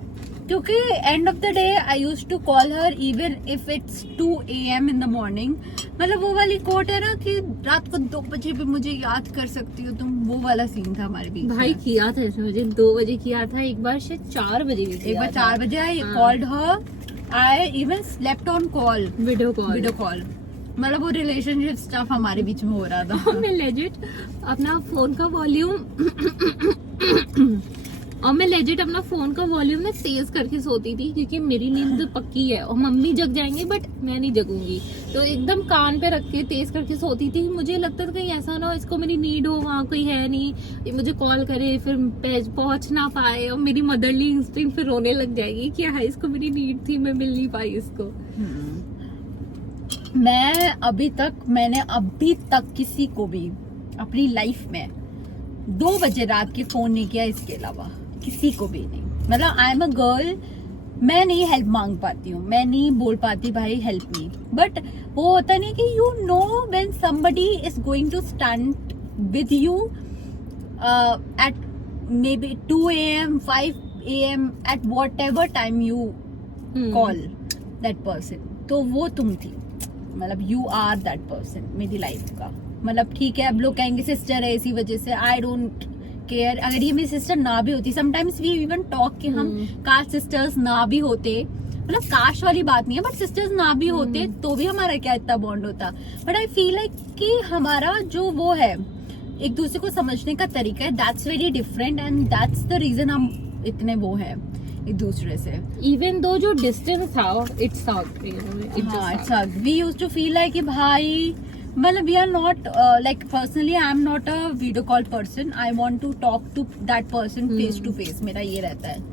क्योंकि end of the day I used to call her even if it's 2 AM in the morning. मतलब वो वाली कोट है ना कि रात को 2 बजे भी मुझे याद कर सकती हो तुम, वो वाला सीन था हमारे बीच में। भाई किया था इसमें, मुझे 2 बजे किया था, एक बार शायद 4 बजे भी एक बार 4 बजे आई हाँ। Called her, I even slept on call, video call. मतलब वो रिलेशनशिप स्टफ हमारे बीच में हो रहा था। मैं लेजिट अपना फोन का वॉल्यूम ना तेज करके सोती थी, क्योंकि मेरी नींद पक्की है और मम्मी जग जाएंगे बट मैं नहीं जगूंगी, तो एकदम कान पे रख के तेज करके सोती थी। मुझे लगता था कहीं ऐसा ना हो इसको मेरी नीड हो, वहाँ कोई है नहीं, ये मुझे कॉल करे फिर पहुंच ना पाए और मेरी मदरली इंस्टिंक्ट फिर रोने लग जाएगी कि हाँ इसको मेरी नीड थी, मैं मिल नहीं पाई इसको। मैंने अभी तक किसी को भी अपनी लाइफ में 2 बजे रात के फोन नहीं किया, इसके अलावा किसी को भी नहीं। मतलब आई एम अ गर्ल, मैं नहीं हेल्प मांग पाती हूँ, मैं नहीं बोल पाती भाई हेल्प मी, बट वो होता नहीं कि you know when somebody is going to stand with you at maybe 2 AM 5 AM at whatever time you call that person, तो वो तुम थी, मतलब you are that person मेरी लाइफ का। मतलब ठीक है, अब लोग कहेंगे सिस्टर है इसी वजह से, आई डोंट केयर। अगर ये मेरी सिस्टर ना भी होती, समटाइम्स वी इवन टॉक कि हम काश सिस्टर्स ना भी होते, मतलब काश वाली बात नहीं है, बट सिस्टर्स ना भी होते तो भी हमारा क्या इतना बॉन्ड होता। बट आई फील लाइक कि हमारा जो वो है एक दूसरे को समझने का तरीका है, that's very different and that's the reason हम इतने वो है एक दूसरे से। इवन दो जो डिस्टेंस था it's we used to feel like कि भाई, मतलब we are not like personally I am not a video call person, I want to talk to that person face to face, मेरा ये रहता है।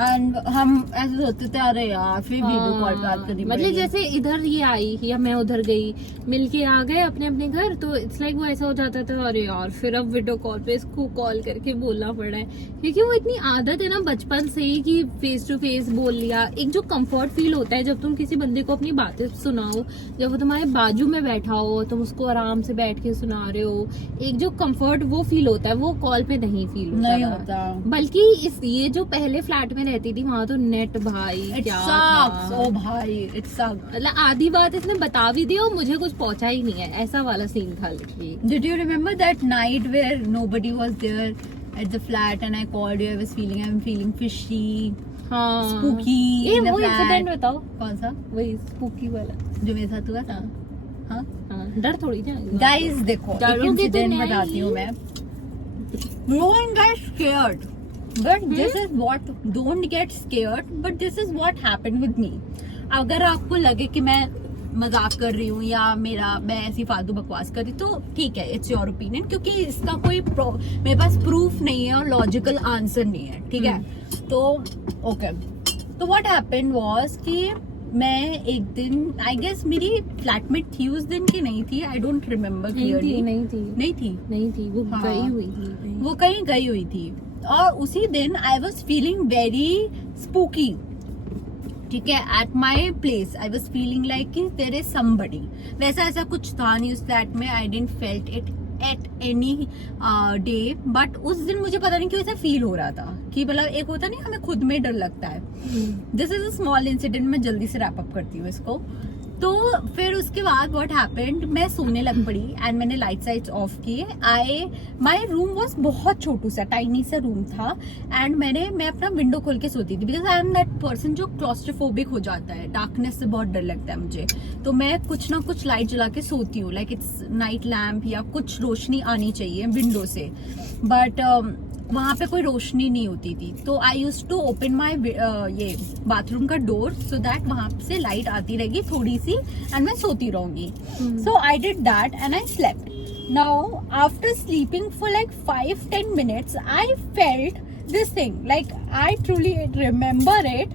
And हम ऐसे सोचते थे अरे यार फिर वीडियो कॉल पे बात करनी मतलब पड़ेगी। जैसे इधर ये आई या मैं उधर गई, मिलके आ गए अपने अपने घर, तो इट्स लाइक वो ऐसा हो जाता था अरे यार फिर अब वीडियो कॉल पे इसको कॉल करके बोलना पड़ा है, क्योंकि वो इतनी आदत है ना बचपन से ही कि फेस टू फेस बोल लिया। एक जो कंफर्ट फील होता है जब तुम किसी बंदे को अपनी बातें सुनाओ, जब वो तुम्हारे बाजू में बैठा हो, तुम उसको आराम से बैठ के सुना रहे हो, एक जो कंफर्ट वो फील होता है वो कॉल पे नहीं फील नहीं होता। होता। बल्कि इस ये जो पहले फ्लैट में रहती थी वहां तो नेट भाई क्या था। ओ भाई इट्स सक। मतलब आधी बात इसने बता भी दी और मुझे कुछ पहुंचा ही नहीं है, ऐसा वाला सीन था literally. Did you remember that night where nobody was there at the flat and I called you? I'm feeling fishy, हाँ spooky ये in the वो flat. इंसिडेंट बताओ, कौन सा वही स्पूकी वाला। जो मेरे साथ हुआ था? हाँ हाँ डर थोड़ी ना गाइस देखो, एक डरोगे तो इंसिडेंट नहीं। बताती हूँ मैं। No one gets scared, but this is what, don't get scared, but this is what happened with me. अगर आपको लगे कि मैं मजाक कर रही हूँ या मैं ऐसी फालतू बकवास कर रही, तो ठीक है, इट्स योर ओपिनियन, क्योंकि इसका कोई मेरे पास प्रूफ नहीं है और लॉजिकल आंसर नहीं है, ठीक है। तो ओके, तो व्हाट हैपेंड वाज कि मैं एक दिन, आई गेस मेरी फ्लैटमेट थी उस दिन की नहीं थी, आई डोंट रिमेम्बर क्लियरली। नहीं थी वो हाँ। गई हुई थी, वो कहीं गई हुई थी, और उसी दिन I was feeling very spooky, ठीक है, at my place I was feeling like कि देयर इज समबडी। वैसा ऐसा कुछ था नहीं उस फ्लैट में, I didn't felt it at any day, but उस दिन मुझे पता नहीं क्यों ऐसा फील हो रहा था कि मतलब एक होता नहीं हमें खुद में डर लगता है। This is a small incident, मैं जल्दी से रैप अप करती हूँ इसको। तो फिर उसके बाद व्हाट हैपेंड, मैं सोने लग पड़ी एंड मैंने लाइट्स ऑफ किए। माय रूम वाज बहुत छोटू सा, टाइनी सा रूम था, एंड मैं अपना विंडो खोल के सोती थी, because I am that person जो क्लॉस्ट्रोफोबिक हो जाता है, डार्कनेस से बहुत डर लगता है मुझे। तो मैं कुछ ना कुछ लाइट जला के सोती हूँ, लाइक इट्स नाइट लैम्प या कुछ रोशनी आनी चाहिए विंडो से, बट वहां पे कोई रोशनी नहीं होती थी। तो आई यूज टू ओपन माई ये बाथरूम का डोर सो दैट वहां से लाइट आती रहेगी थोड़ी सी एंड मैं सोती रहूंगी। So I did that and I slept. Now after sleeping for like 5-10 minutes I felt this thing, like I truly remember it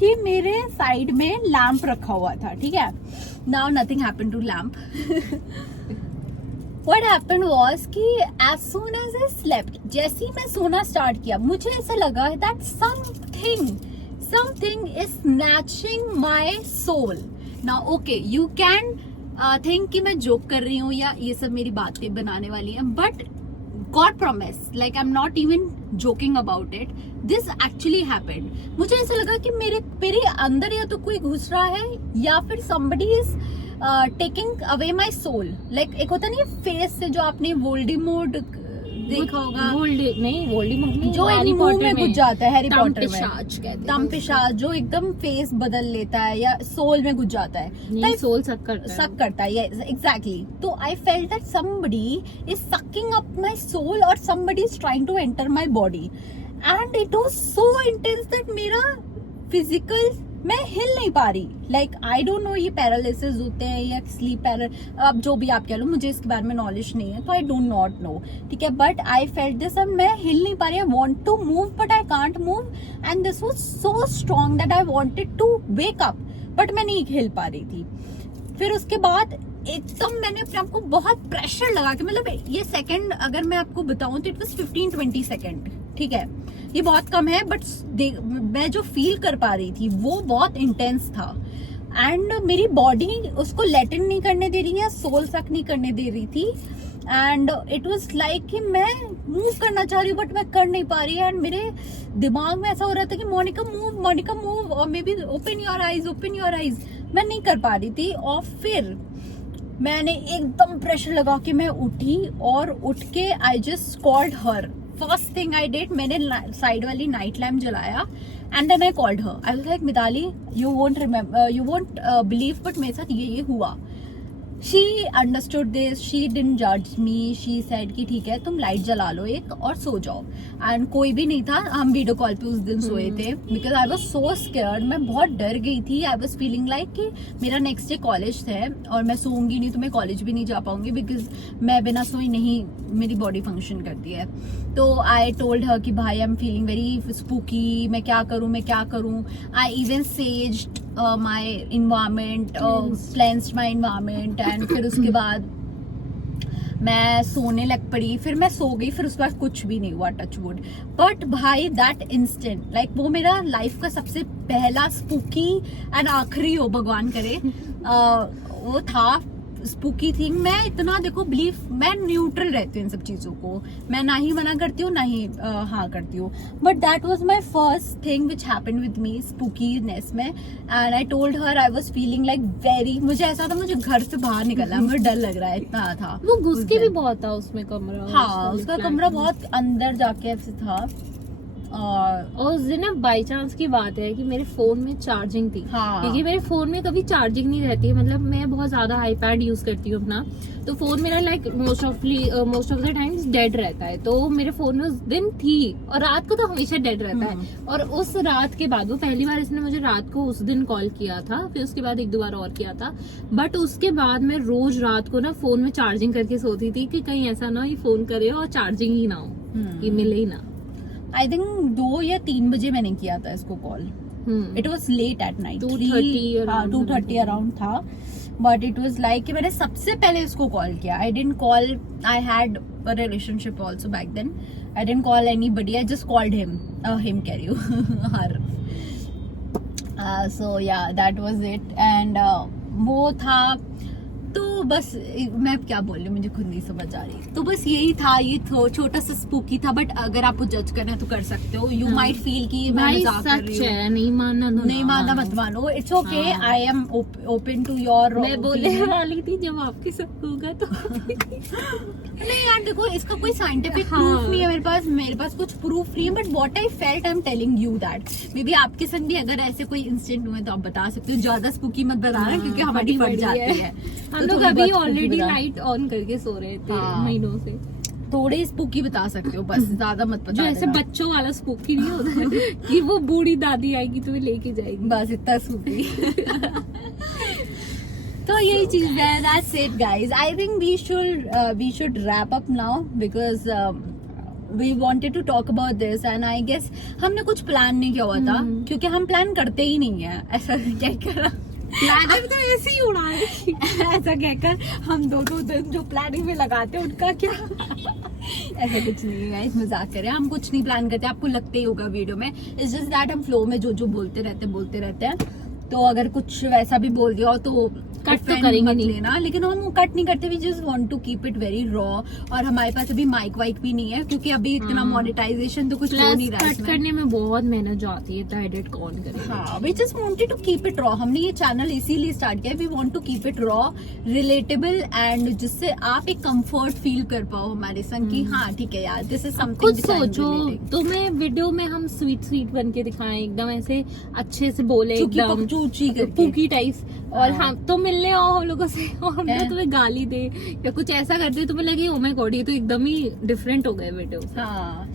कि मेरे साइड में लैम्प रखा हुआ था, ठीक है। Now nothing happened to lamp. What happened was कि as soon as I slept, जैसे ही मैं सोना स्टार्ट किया, मुझे ऐसा लगा that something is snatching my soul. Now okay, you can think कि मैं जोक कर रही हूँ या ये सब मेरी बातें बनाने वाली हैं, but God promise, like I'm not even joking about it. This actually happened. मुझे ऐसा लगा कि मेरे अंदर या तो कोई घुस रहा है या फिर somebody is taking away my soul. Like एक होता नहीं फेस से, जो आपने वोल्डेमॉर्ट देखा होगा, वोल्डेमॉर्ट जो एक मुंह में घुस जाता है हैरी पॉटर में, तम पिशाच जो एकदम फेस बदल लेता है या सोल में घुस जाता है, सोल सक करता है एग्जैक्टली। तो I felt that somebody is sucking up my soul or somebody is trying to enter my body and it was so intense that मेरा फिजिकल, मैं हिल नहीं पा रही। लाइक आई डोंट नो ये पैरालिसिस होते हैं या स्लीप अब जो भी आप कह लो, मुझे इसके बारे में नॉलेज नहीं है, तो आई डोंट नॉट नो, ठीक है। बट आई फेल्ट दिस, अब मैं हिल नहीं पा रही, I want to move but I can't move and this was so strong that I wanted to wake up, but मैं नहीं हिल पा रही थी। फिर उसके बाद एकदम मैंने अपने आप को बहुत प्रेशर लगा के, मतलब ये सेकंड अगर मैं आपको बताऊं तो इट वाज 15-20 सेकंड, ठीक है, ये बहुत कम है, बट मैं जो फील कर पा रही थी वो बहुत इंटेंस था एंड मेरी बॉडी उसको लेट इन नहीं करने दे रही है, सोल सक नहीं करने दे रही थी। एंड इट वाज लाइक कि मैं मूव करना चाह रही हूँ बट मैं कर नहीं पा रही, एंड मेरे दिमाग में ऐसा हो रहा था कि मोनिका मूव और may be open your eyes, मैं नहीं कर पा रही थी। और फिर मैंने एकदम प्रेशर लगा के मैं उठी, और उठ के I just called her. First thing I did, मैंने साइड वाली नाइट लैम्प जलाया and then I called her. I was like Mitali, you won't believe but मेरे साथ ये हुआ। She understood this, she didn't judge me, she said कि ठीक है तुम लाइट जला लो एक और सो जाओ। एंड कोई भी नहीं था, हम वीडियो कॉल पे उस दिन सोए थे, because I was so scared, मैं बहुत डर गई थी। आई वॉज फीलिंग लाइक कि मेरा नेक्स्ट डे कॉलेज है और मैं सोऊंगी नहीं तो मैं कॉलेज भी नहीं जा पाऊंगी, बिकॉज मैं बिना सोई नहीं, मेरी बॉडी फंक्शन करती है। तो आई टोल्ड हर कि भाई I am feeling very spooky, मैं क्या करूं। I even saged my environment, cleansed my environment, and फिर उसके बाद मैं सोने लग पड़ी। फिर मैं सो गई, फिर उसके बाद कुछ भी नहीं हुआ, टच वुड। बट भाई दैट इंस्टेंट, लाइक वो मेरा लाइफ का सबसे पहला स्पूकी एंड आखिरी हो भगवान करे, वो था स्पूकी थिंग। मैं इतना देखो बिलीव, मैं न्यूट्रल रहती हूँ इन सब चीजों को, मैं ना ही मना करती हूँ ना ही हाँ करती हूँ। But that was my first thing which happened with me spookiness में, and I told her I was feeling like very, मुझे ऐसा था मुझे घर से बाहर निकलना, मुझे डर लग रहा है, इतना था। वो घुस के भी बहुत था उसमें कमरा। हाँ, उसका कमरा बहुत अंदर जाके ऐसे था। और उस दिन ना बाई चांस की बात है कि मेरे फोन में चार्जिंग थी। हाँ। क्योंकि मेरे फोन में कभी चार्जिंग नहीं रहती है, मतलब मैं बहुत ज्यादा आईपैड यूज करती हूँ अपना, तो फोन मेरा like most of the times dead रहता है। तो मेरे फोन में उस दिन थी, और रात को तो हमेशा डेड रहता है। और उस रात के बाद, वो पहली बार इसने मुझे रात को उस दिन कॉल किया था, फिर उसके बाद 1-2 बार और किया था। बट उसके बाद मैं रोज रात को ना फोन में चार्जिंग करके सोती थी कि कहीं ऐसा ना हो फोन करे और चार्जिंग ही ना हो, कि मिले ही ना। आई थिंक 2 या 3 बजे मैंने किया था इसको call. It was late at night, 2:30 around था। बट इट वॉज लाइक कि मैंने सबसे पहले इसको कॉल किया। I didn't call, I had a relationship also back then. I didn't call anybody, I just called him कह रही हूँ हर। सो या दैट वॉज इट। एंड वो था, तो बस मैं क्या बोल रही हूँ, मुझे खुद नहीं समझ आ रही। तो बस यही था, ये छोटा सा स्पूकी था। बट अगर आपको जज करना है तो कर सकते हो। यू माइट फील कि मैं मजाक कर रही हूँ, नहीं मानना मत मानो, it's okay. I am open to your. मैं बोलने वाली थी जब आपके साथ होगा तो नहीं यार देखो, इसका कोई साइंटिफिक प्रूफ नहीं है मेरे पास कुछ प्रूफ नहीं है। But what I felt, I am telling you that. May be आपके संग भी अगर ऐसे कोई इंसिडेंट हुए तो आप बता सकते हो। ज्यादा स्पूकी मत बताना, क्योंकि हमारी फट जाती है। हम लोग अभी ऑलरेडी लाइट ऑन करके सो रहे थे महीनों से। थोड़े स्पूकी बता सकते हो, बस ज्यादा मत बता। जो ऐसे बच्चों वाला स्पूकी नहीं होता कि वो बूढ़ी दादी आएगी तुम्हें लेके जाएगी, बस इतना स्पूकी। तो यही चीज है। That's it guys. I think we should wrap up now, because we wanted to talk about this, and I guess हमने कुछ प्लान नहीं किया हुआ था, क्योंकि हम प्लान करते ही नहीं है। ऐसा कहकर प्लान तो ऐसे ही उड़ा है ऐसा कहकर हम 2-2 दिन जो प्लानिंग में लगाते हैं उनका क्या ऐसा कुछ नहीं है, मजाक करें। हम कुछ नहीं प्लान करते, आपको लगते ही होगा वीडियो में। इट्स जस्ट दैट हम फ्लो में जो बोलते रहते हैं। तो अगर कुछ वैसा भी बोल दिया हो तो कट तो करेंगे नहीं लेना, लेकिन हम कट नहीं करते। We just want to keep it very raw. और हमारे पास अभी माइक वाइक भी नहीं है, क्योंकि अभी इतना मोनेटाइजेशन तो कुछ हो नहीं रहा है। कट करने में बहुत मेहनत जाती है, तो एडिट कौन करे। हाँ, we just wanted to keep it raw. हमने ये चैनल इसीलिए स्टार्ट किया, we want to keep it raw, relatable, and जिससे आप एक कंफर्ट फील कर पाओ हमारे संग कि हाँ ठीक है यार, दिस इज समथिंग। खुद सोचो तुम्हें वीडियो में हम स्वीट बन के दिखाएं, एकदम ऐसे अच्छे से बोले, एकदम पूकी टाइप, और हम तो मिलने आओ हम लोगों से और हम तो तुम्हें गाली दे या कुछ ऐसा कर दे, तुम्हें लगे ओ माय गॉड ये तो एकदम ही डिफरेंट हो गए वीडियो। हाँ,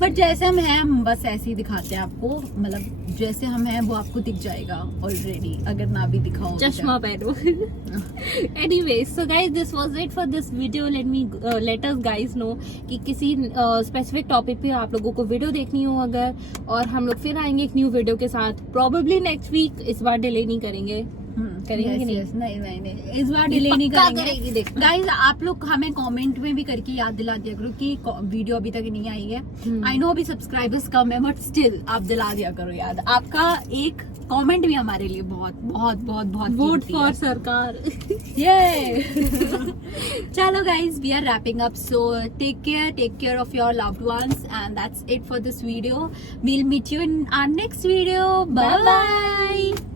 बट जैसे हम हैं, हम बस ऐसे ही दिखाते हैं आपको। मतलब जैसे हम हैं वो आपको दिख जाएगा ऑलरेडी, अगर ना भी दिखाओ चश्मा पहनो। Anyway, so guys, this was it for this video. Let us guys know कि किसी स्पेसिफिक टॉपिक पे आप लोगों को वीडियो देखनी हो अगर, और हम लोग फिर आएंगे एक न्यू वीडियो के साथ, प्रोबेबली नेक्स्ट वीक। इस बार डिले नहीं करेंगे, करेंगे कि नहीं? Yes, नहीं इस बार ये डिले नहीं पक्का करेंगे करेगी, देखना। गाइस। आप लोग हमें कमेंट में भी करके याद दिला दिया करो कि वीडियो अभी तक नहीं आई है। हम्म। आई नो अभी सब्सक्राइबर्स कम है, बट स्टिल आप दिला दिया करो याद। आपका एक कमेंट भी हमारे लिए बहुत बहुत बहुत बहुत वोट कीमती फॉर है। सरकार। Yay! Chalo guys, we are wrapping up. So take care of your loved ones, and that's it for this video. We'll meet you in our next video. Bye bye.